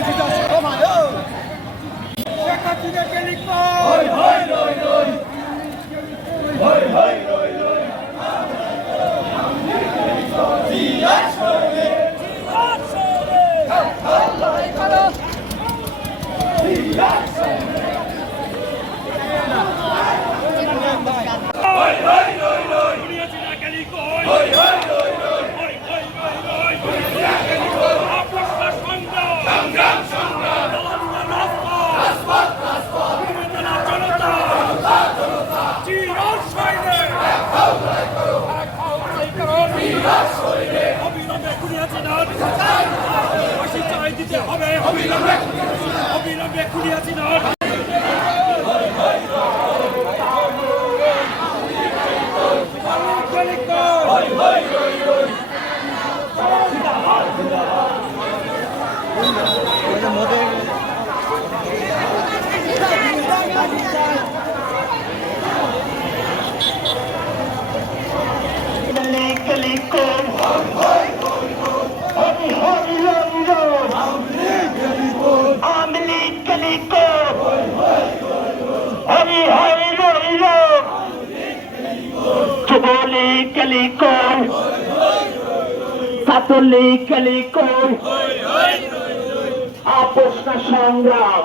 ¡Vamos! অবিলম্বে Click. Hurry, hurry, hurry, hurry. Chuboli, click, click. Satuli, click, click. আপোষ না সংগ্রাম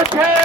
Protest!